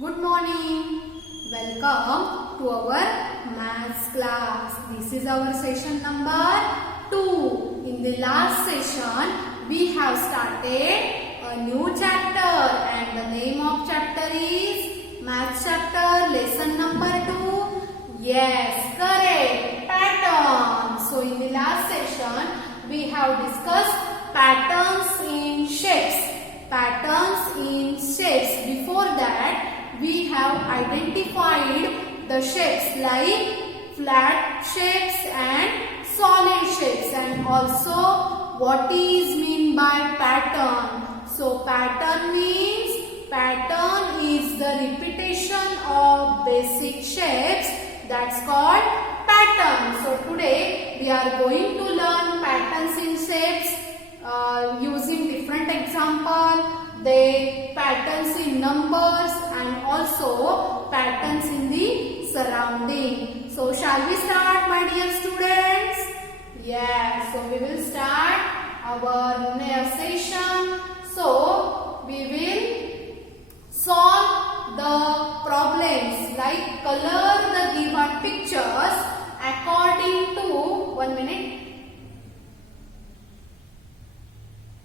Good morning. Welcome to our maths class. This is our session number 2. In the last session, we have started a new chapter and the name of chapter is maths chapter lesson number 2. Yes, correct. Pattern. So in the last session, we have discussed patterns in shapes. Patterns in shapes. Before that, we have identified the shapes like flat shapes and solid shapes, and also what is mean by pattern. So pattern means pattern is the repetition of basic shapes, that's called pattern. So today we are going to learn patterns in shapes using different example. They patterns in numbers and also patterns in the surrounding. So shall we start, my dear students? Yes, so we will start our session. So we will solve the problems like color the given pictures according to 1 minute.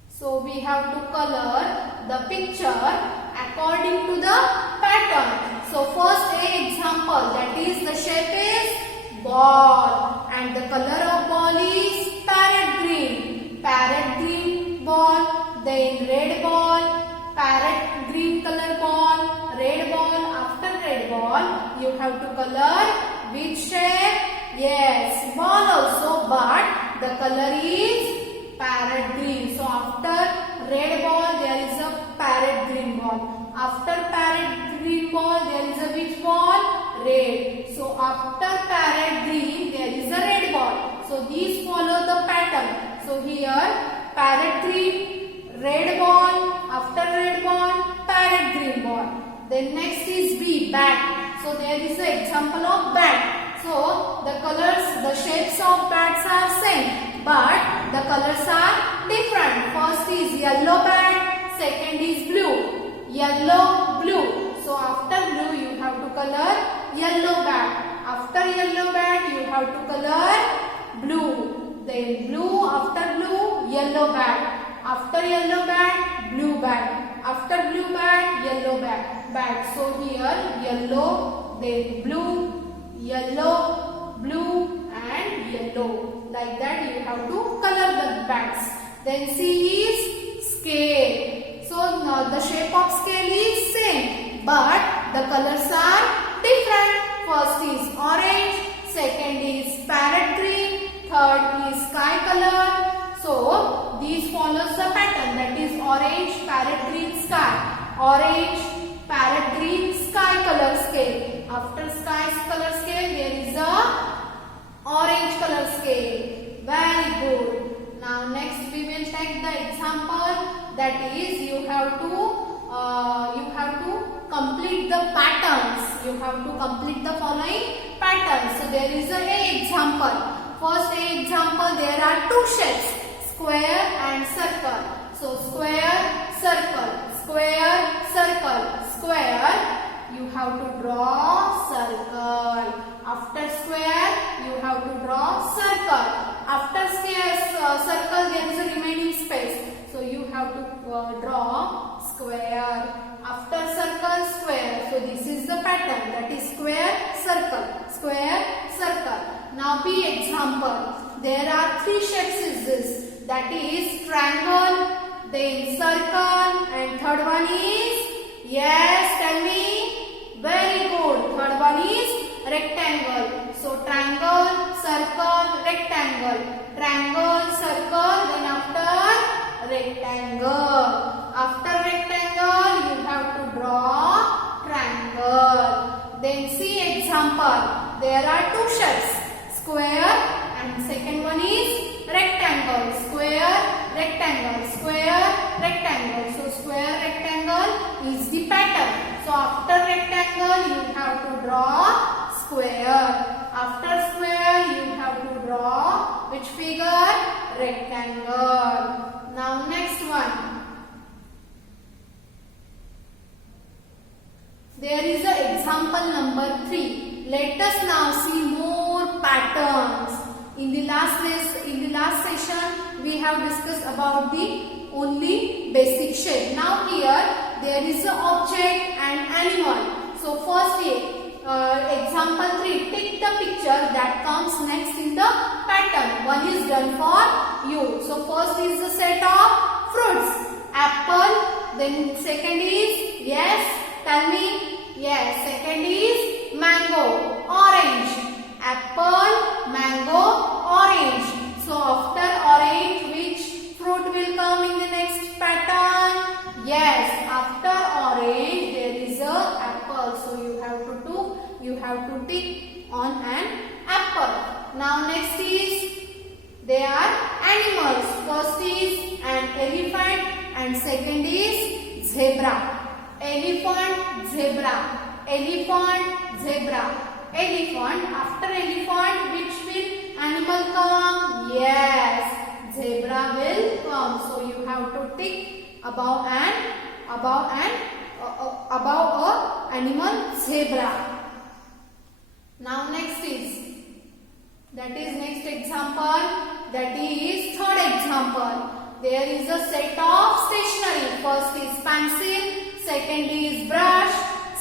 So we have to color the picture according to the pattern. So first a example, that is the shape is ball and the color of ball is parrot green. Parrot green ball, then red ball, parrot green color ball, red ball. After red ball, you have to color which shape? Yes, ball also, but the color is parrot green. So after red ball there is a parrot green ball. After parrot green ball there is a which ball? Red. So after parrot green there is a red ball. So these follow the pattern. So here parrot green, red ball. After red ball, parrot green ball. Then next is B, bat. So there is an example of bat. So the colors, the shapes of bats are same, but the colors are different. First is yellow bat, second is blue. Yellow, blue. So after blue you have to color yellow bat. After yellow bat you have to color blue. Then blue, after blue, yellow bat. After yellow bat, blue bat. After blue bat, yellow bat. So here yellow, then blue, yellow, blue and yellow. Like that you have to color the bats. Then C is scale. So the shape of scale is same, but the colors are different. First is orange, second is parrot green, third is sky color. So these follows the pattern, that is orange, parrot green, sky. Orange, parrot green, sky color scale. After sky color scale there is a orange color scale. Very good. Now next we will take the example, that is you have to complete the patterns. You have to complete the following patterns. So there is a example. First a example, there are two shapes, square and circle. So square, circle, square, circle, square. You have to draw circle. After square, you have to draw circle. After circle, there is a remaining space. So you have to draw square. After circle, square. So this is the pattern, that is square, circle, square, circle. Now B example. There are three shapes is this. That is triangle, then circle, and third one is, yes, tell me. Very good. Third one is rectangle. So triangle, circle, rectangle. Triangle, circle, then after rectangle. After rectangle you have to draw triangle. Then see example. There are two shapes, square and second one is rectangle. Square, rectangle, square, rectangle. So square, rectangle is the pattern. So after rectangle you have to draw square. After square you have to draw which figure? Rectangle. Now next one. There is a example number 3. Let us now see more patterns. In the last session, we have discussed about the only basic shape. Now here, there is an object and animal. So firstly, example 3, take the picture that comes next in the pattern. One is done for you. So first is the set of fruits. Apple, then second is, yes, tell me, yes, second is mango, orange. Apple, mango, orange. So after orange, which fruit will come in the next pattern? Yes, after orange there is a apple. So you have to tick on an apple. Now next is, they are animals. First is an elephant and second is zebra. Elephant, zebra. Elephant, zebra. Elephant. After elephant, which will animal come? Yes, zebra will come. So you have to tick above a animal zebra. Now next is, that is next example, that is third example. There is a set of stationery. First is pencil, second is brush,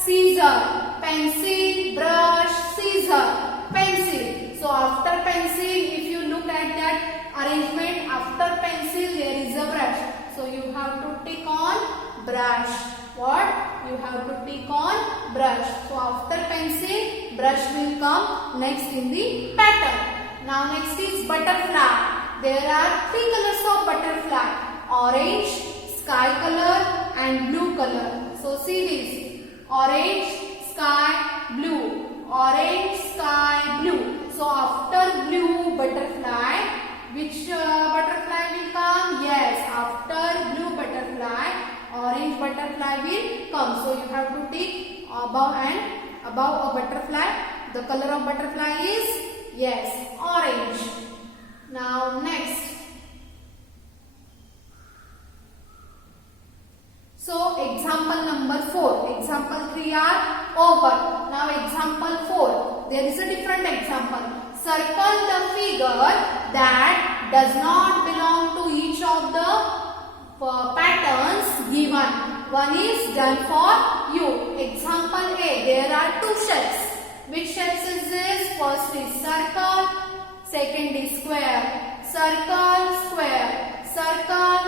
scissor. Pencil, brush, scissor, pencil. So after pencil, if you look at that arrangement, after pencil there is a brush. So you have to tick on brush. What? You have to tick on brush. So after pencil, brush will come next in the pattern. Now next is butterfly. There are 3 colors of butterfly. Orange, sky color and blue color. So see this. Orange, sky, blue. Orange, sky, blue. So after blue butterfly, which butterfly will come? Yes, after blue butterfly, orange butterfly will come. So you have to tick above a butterfly. The color of butterfly is, yes, orange. Now next. So example number 4. Example 3 are over. Now example 4. There is a different example. Circle the figure that does not belong to each of the patterns given. One is done for you. Example A. There are 2 shapes. Which shapes is this? First is circle. Second is square. Circle, square. Circle,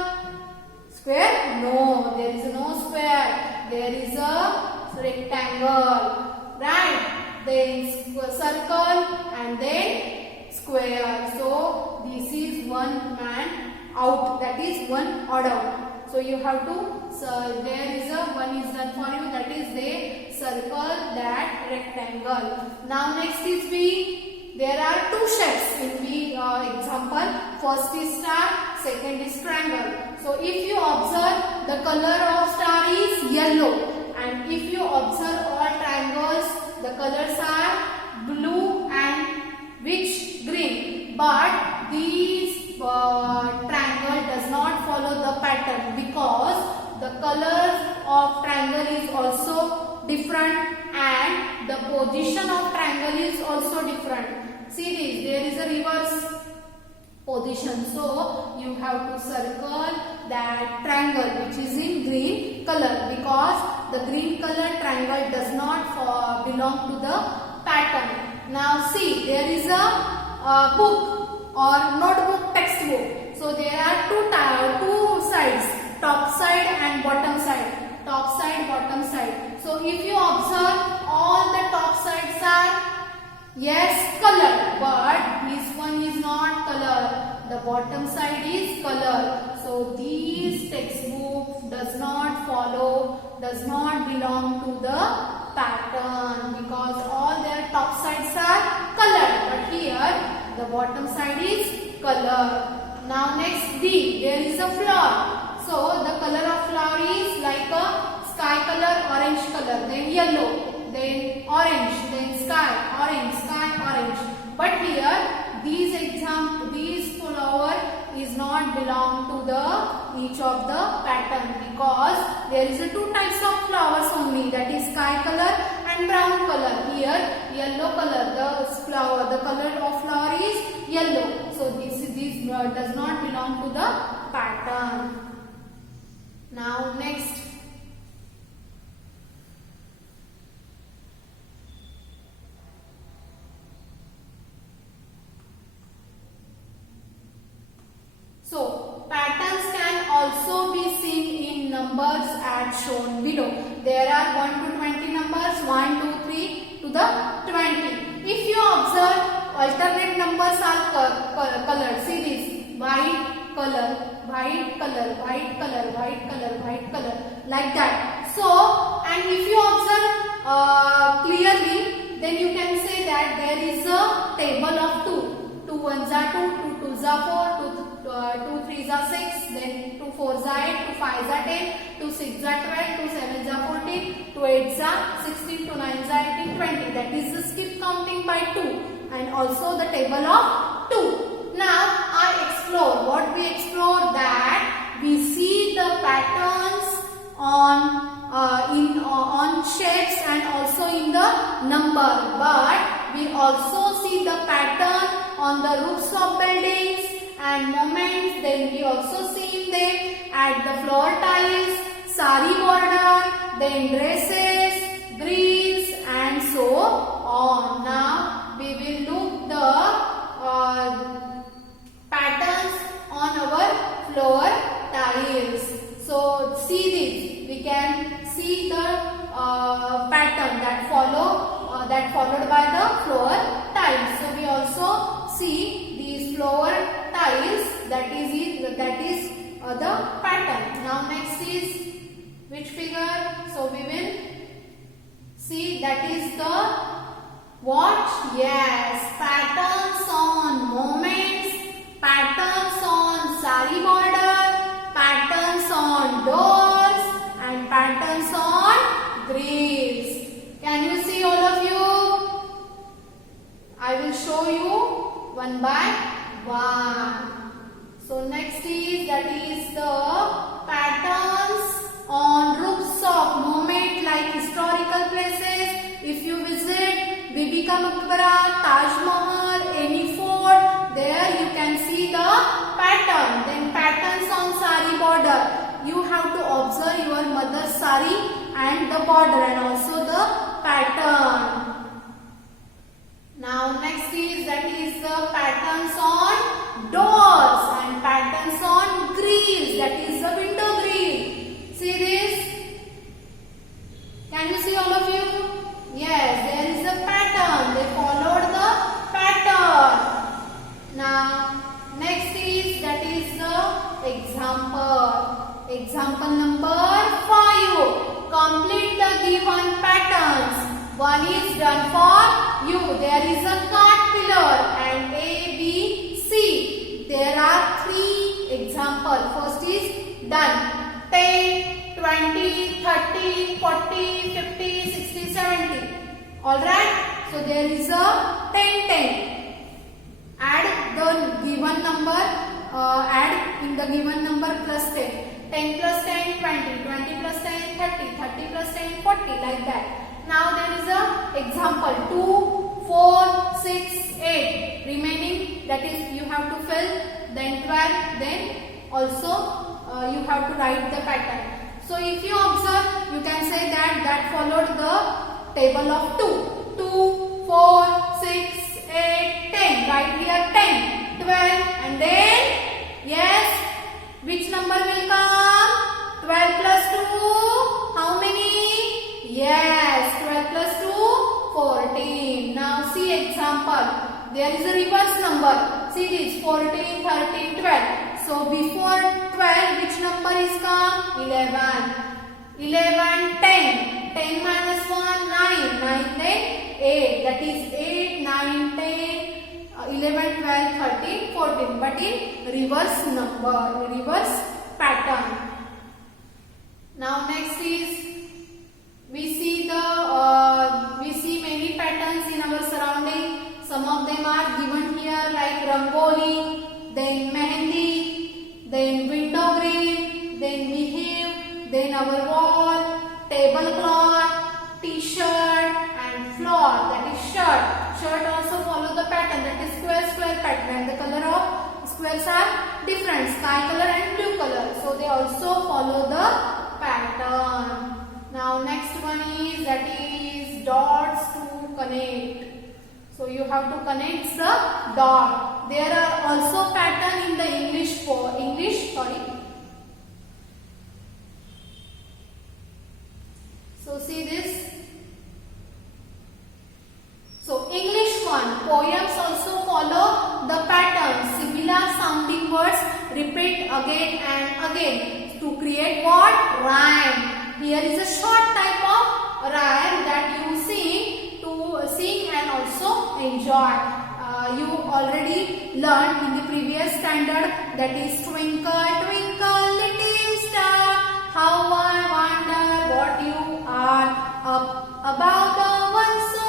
square? No, there is no square. There is a rectangle. Right? Then circle and then square. So this is one man out. That is one odd out. So you have to, so there is a one is done for you. That is the circle, that rectangle. Now next is B. There are 2 shapes in the example. First is star, second is triangle. So if you observe, the color of star is yellow, and if you observe all triangles, the colors are blue and which green. But these triangle does not follow the pattern because the color of triangle is also different and the position of triangle is also different. See this, there is a reverse position. So you have to circle that triangle which is in green color because the green color triangle does not belong to the pattern. Now see, there is a book or notebook textbook. So there are two sides, top side and bottom side. Top side, bottom side. So if you observe, all the top sides are, yes, color, but this one is not color. The bottom side is color. So these textbooks does not belong to the pattern because all their top sides are color. But here the bottom side is color. Now next D, there is a flower. So the color of flower is like a sky color, orange color, then yellow, then orange, then sky, orange, sky, orange. But here these flower is not belong to the each of the pattern, because there is a two types of flowers only, that is sky color and brown color. Here yellow color, the color of flower is yellow, so this does not belong to the pattern. Now next, so patterns can also be seen in numbers as shown below. There are 1 to 20 numbers, 1, 2, 3 to the 20. If you observe, alternate numbers are colored. See this, white color, white color, white color, white color, white color, like that. So, and if you observe clearly, then you can say that there is a table of 2. 2 ones are 2, 2 twos are 4, 2 threes are 6, then 2 fours are 8, 2 fives are 10, 2 sixes are 12, 2 sevens are 14, 2 eights are 16, 2 nines are 18, 20. That is the skip counting by 2, and also the table of 2. Now I explore. What we explore, that we see the patterns on shapes and also in the number, but we also see the pattern on the roofs of buildings and moments. Then we also see them at the floor tiles, sari border, then dresses, greens, and so on. Now we will look the patterns on our floor tiles. So see this, we can see the pattern that followed by the floor tiles. So we also see these floor tiles, that is the pattern. Now next is which figure? So we will see, that is the what? Yes, patterns on moments, patterns on sari border, patterns on doors, and patterns on grills. Can you see, all of you? I will show you one by one. So next is, that is the patterns on roofs of monument like historical places. If you visit Bibi Ka Maqbara, Taj Mahal, any fort, there you can see the pattern. Then patterns on sari border. You have to observe your mother's sari and the border and also the pattern. Now next is, that is the patterns on doors and patterns on grills, that is the window grill. See this? Can you see, all of you? Yes, there is a pattern. They followed the pattern. Now next is, that is the example. Example number 5. Complete the given patterns. One is done for you. There is a cart pillar and A, B, C. There are 3 examples. First is done. 10, 20, 30, 40, 50, 60, 70. Alright. So there is a 10, 10. Add the given number. Add in the given number plus 10. 10 plus 10, 20. 20 plus 10, 30. 30 plus 10, 40. Like that. Now there is a example 2, 4, 6, 8 remaining, that is you have to fill, then 12, then also you have to write the pattern. So if you observe, you can say that followed the table of 2. 2, 4, 6, 8, 10. Right here 10, 12 and then yes, which number will come? 12 plus 2, how many? Yes, 12 plus 2, 14. Now see example. There is a reverse number. See this, 14, 13, 12. So before 12, which number is come? 11. 11, 10. 10 minus 1, 9. 9 then 8. That is 8, 9, 10, 11, 12, 13, 14. But in reverse number, reverse pattern. Now next is, we see many patterns in our surrounding. Some of them are given here like rangoli, then mehendi, tablecloth, t-shirt and floor, that is shirt. Shirt also follow the pattern, that is square pattern, and the color of squares are different, sky color and blue color, so they also follow the pattern. Now next one is, that is dots to connect. So you have to connect the dot. There are also pattern in the English. So see this. So English one, poems also follow the pattern. Similar sounding words repeat again and again to create what? Rhyme. Here is a short type of rhyme that you sing and also enjoy. You already learned in the previous standard, that is twinkle twinkle little star, how I wonder what you are, up above the one so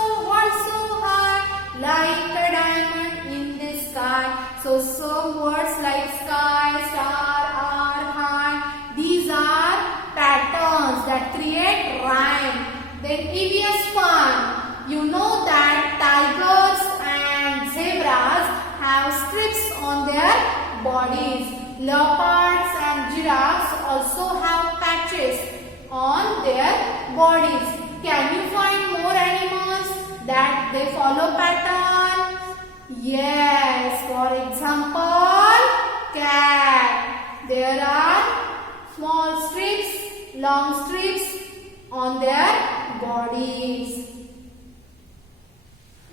high, like a diamond in the sky. So some words like sky, star, are, high, these are patterns that create rhyme. Then EVS fun. You know that tigers and zebras have strips on their bodies. Leopards and giraffes also have patches on their bodies. Can you find more animals that they follow pattern? Yes, for example, cat. There are small strips, long strips on their bodies.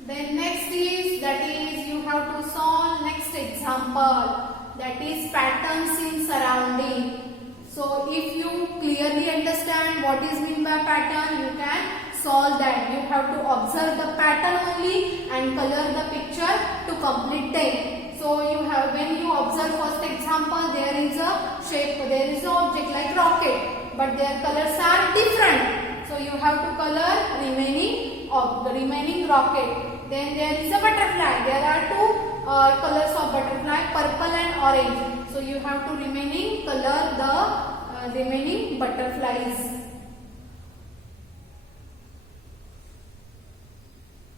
Then next is, that is you have to solve next example, that is patterns in surrounding. So if you clearly understand what is meant by pattern, you can solve that. You have to observe the pattern only and color the picture to complete them. So you have, when you observe first example, there is a shape, there is an object like rocket, but their colors are different. So you have to color remaining rocket. Then there is a butterfly. There are two colors of butterfly, purple and orange. So you have to color the remaining butterflies.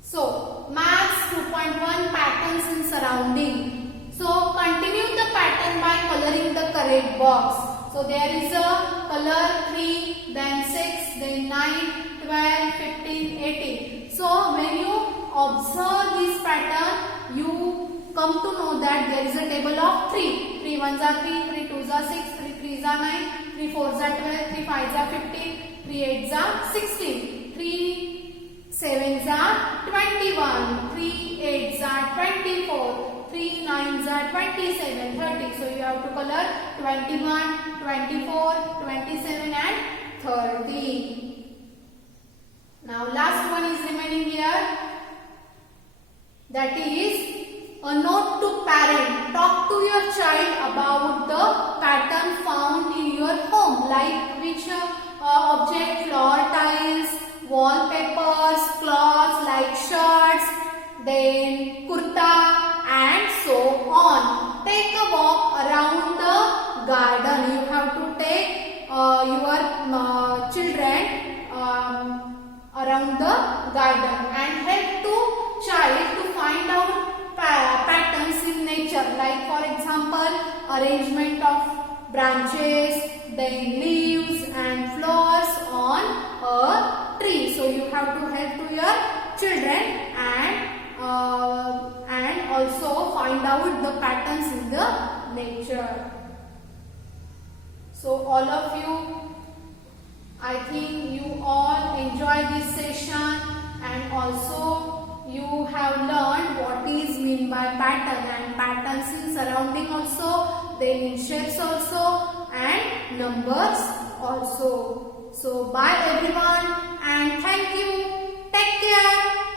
So Maths 2.1, patterns in surrounding. So continue the pattern by coloring the correct box. So there is a color 3, then 6, then 9, 12, 15, 18. So when you observe this pattern, you come to know that there is a table of 3. 3 ones are 3, 3 twos are 6, 3 threes are 9, 3 fours are 12, 3 fives are 15, 3 eights are 16, 3 sevens are 21, 3 eights are 24, 3 nines are 27, 30. So you have to color 21, 24, 27 and 30. Now last one is remaining here. That is a note to parent. Talk to your child about the pattern found in your home, like which object, floor tiles, wallpapers, cloths like shirts, then kurta and so on. Take a walk around the garden. You have to take your children around the garden and help to child to find out patterns in nature, like for example arrangement of branches, then leaves and flowers on a tree. So you have to help to your children and also find out the patterns in the nature. So all of you, I think you all enjoy this session, and also you have learned what is meant by pattern and patterns in surrounding also, then in shapes also and numbers also. So bye everyone and thank you. Take care.